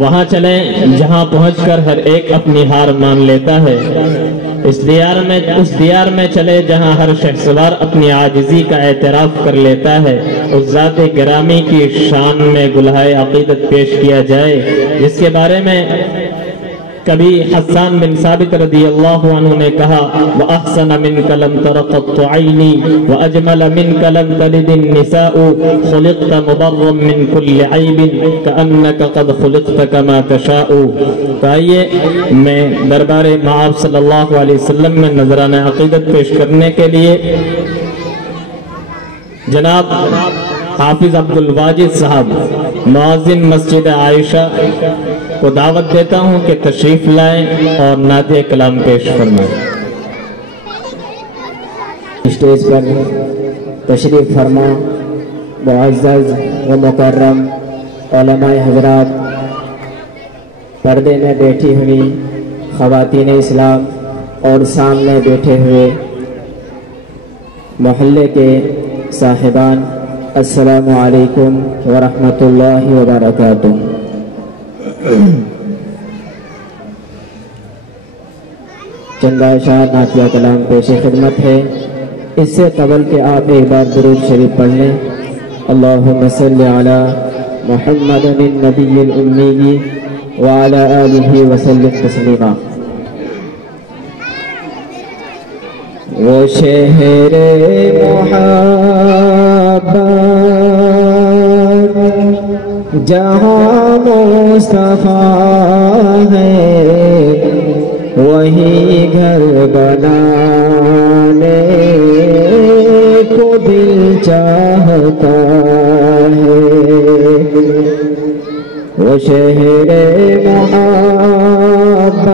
وہاں چلیں جہاں پہنچ کر ہر ایک اپنی ہار مان لیتا ہے، اس دیار میں چلے جہاں ہر شہسوار اپنی عاجزی کا اعتراف کر لیتا ہے، اس ذات گرامی کی شان میں گلہائے عقیدت پیش کیا جائے جس کے بارے میں کبھی حسان بن ثابت رضی اللہ عنہ نے کہا وَأَحْسَنَ مِنْكَ لَمْ تَرَ قَطُّ عَيْنِي وَأَجْمَلَ مِنْكَ لَمْ تَلِدِ النِّسَاءُ خُلِقْتَ مُبَرًّا مِنْ كُلِّ عَيْبٍ كَأَنَّكَ قَدْ خُلِقْتَ كَمَا تَشَاءُ۔ تو آئیے میں دربار معاف صلی اللہ علیہ وسلم میں نذرانہ عقیدت پیش کرنے کے لیے جناب حافظ عبدالواجد صاحب معاذن مسجد عائشہ کو دعوت دیتا ہوں کہ تشریف لائیں اور نعت کلام پیش فرمائیں۔ اسٹیج پر تشریف فرما معزز و مکرم علماء حضرات، پردے میں بیٹھی ہوئی خواتین اسلام اور سامنے بیٹھے ہوئے محلے کے صاحبان، السلام علیکم ورحمۃ اللہ وبرکاتہ۔ چندہ اشعار نعتیہ کلام پیش خدمت ہے، اس سے قبل کہ آپ ایک بار درود شریف پڑھ لیں۔ اللہم صلی علی محمد النبی الامی وعلی آلہ وسلم تسلیما۔ وہ شہر محبت جہاں مصطفیٰ ہے، وہی گھر بنانے کو دل چاہتا ہے۔ وہ شہر محبت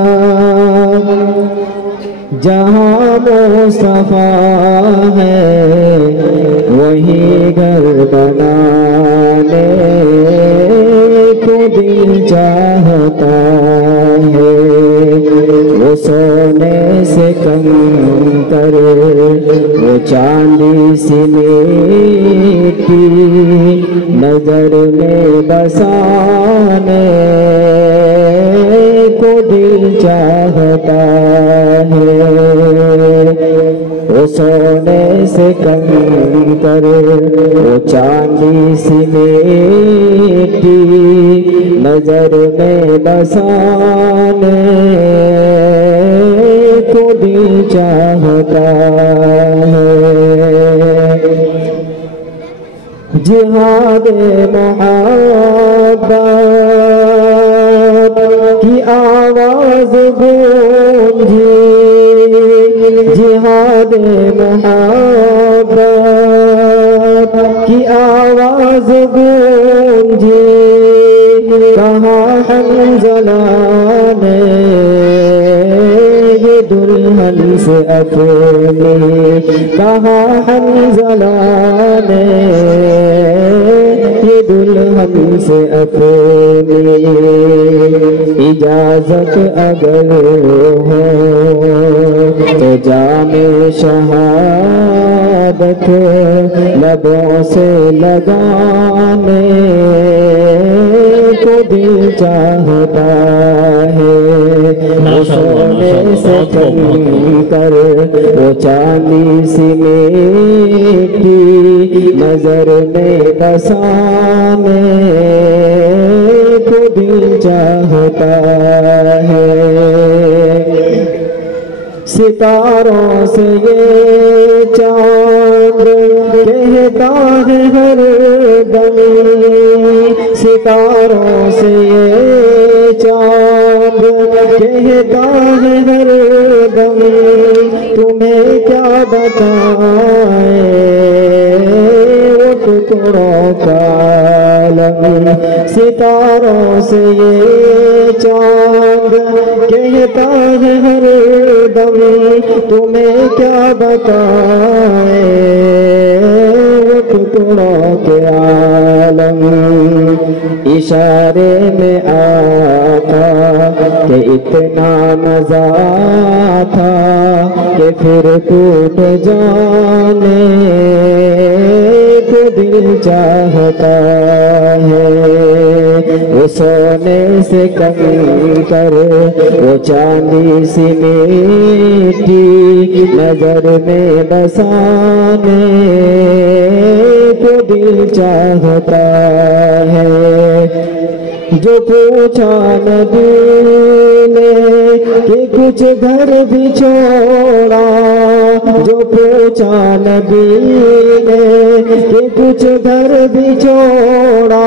جہاں مصطفیٰ ہے، وہی گھر بنانے کو دل چاہتا ہے۔ وہ سونے سے کم کر وہ چاندی سی میٹھی نظر میں بسانے کو دل چاہتا ہے۔ وہ سونے سے کم کر وہ چاندی سی میٹھی نظر میں بسانے کو دل چاہتا ہے۔ جہاد محبت کی آواز گونجی، جہاد محبت کی آواز گونجی، کہاں حنظلہ نے یہ دلہن سے اپنی، کہاں حنظلہ نے یہ دلہن سے اپنی، اجازت اگر ہو تو جام شہادت لبوں سے لگانے کو دل چاہتا ہے۔ وہ سونے سے کم کر وہ چاندی سی میٹھی نظر میں بسانے کو دل چاہتا ہے۔ ستاروں سے یہ چاند کہتا ہے ہر دم، ستاروں سے یہ چاند کہتا ہے ہر دم، تمہیں کیا بتائیں وہ ٹکڑوں کا عالم۔ ستاروں سے یہ چاند کہتا ہے ہر دم، تمہیں کیا بتائیں وہ ٹکڑوں کے عالم۔ اشارے میں آقا کہ اتنا مزہ تھا کہ پھر ٹوٹ جانے دل چاہتا ہے، وہ سونے سے کم کر وہ چاندی سی میٹھی نظر میں بسانے کو دل چاہتا ہے۔ جو پوچھا نبی نے کہ کچھ گھر بھی چھوڑا، جو پوچھا نبی نے کہ کچھ گھر بھی چھوڑا،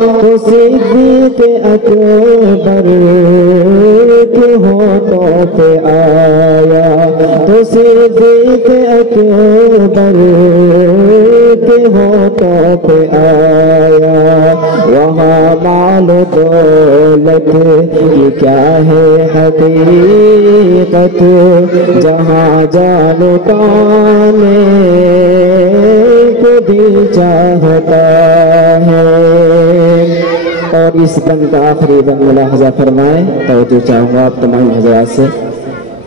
تو صدیق اکبر کے ہونٹوں پہ آیا، تو صدیق اکبر کے ہونٹوں پہ آیا۔ وہاں مال دولت کی کیا ہے حقیقت، جہاں جان لٹانے کو دل چاہتا ہے۔ اور اس بند کا آخری بند ملاحظہ فرمائیں، توجہ چاہوں گا آپ تمام حضرات سے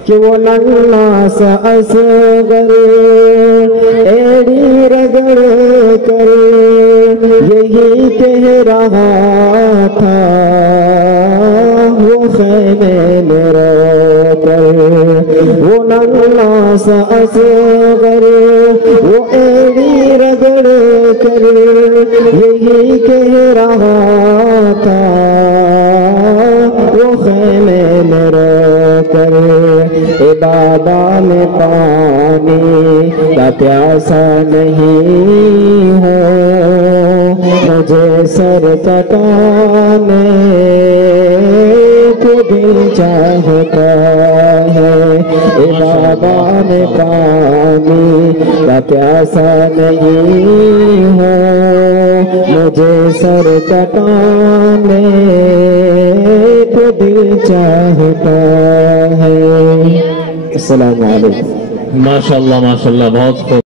کہ وہ ننھا سا اصغر ایڑی رگڑ کر یہی کہہ رہا تھا، وہ خیمے میں رو کر، وہ ننھا سا اصغر وہ ایڑی رگڑ کر یہی کہہ رہا تھا، وہ خیمے میں رو کر، اے بابا میں پانی کا پیاسا نہیں ہو، مجھے سر کٹانے کو دل چاہتا ہے۔ اے بابا میں پانی کا پیاسا نہیں ہو، مجھے سر کٹانے کو دل چاہتا ہے۔ السلام علیکم۔ ماشاءاللہ ماشاءاللہ، بہت خوب۔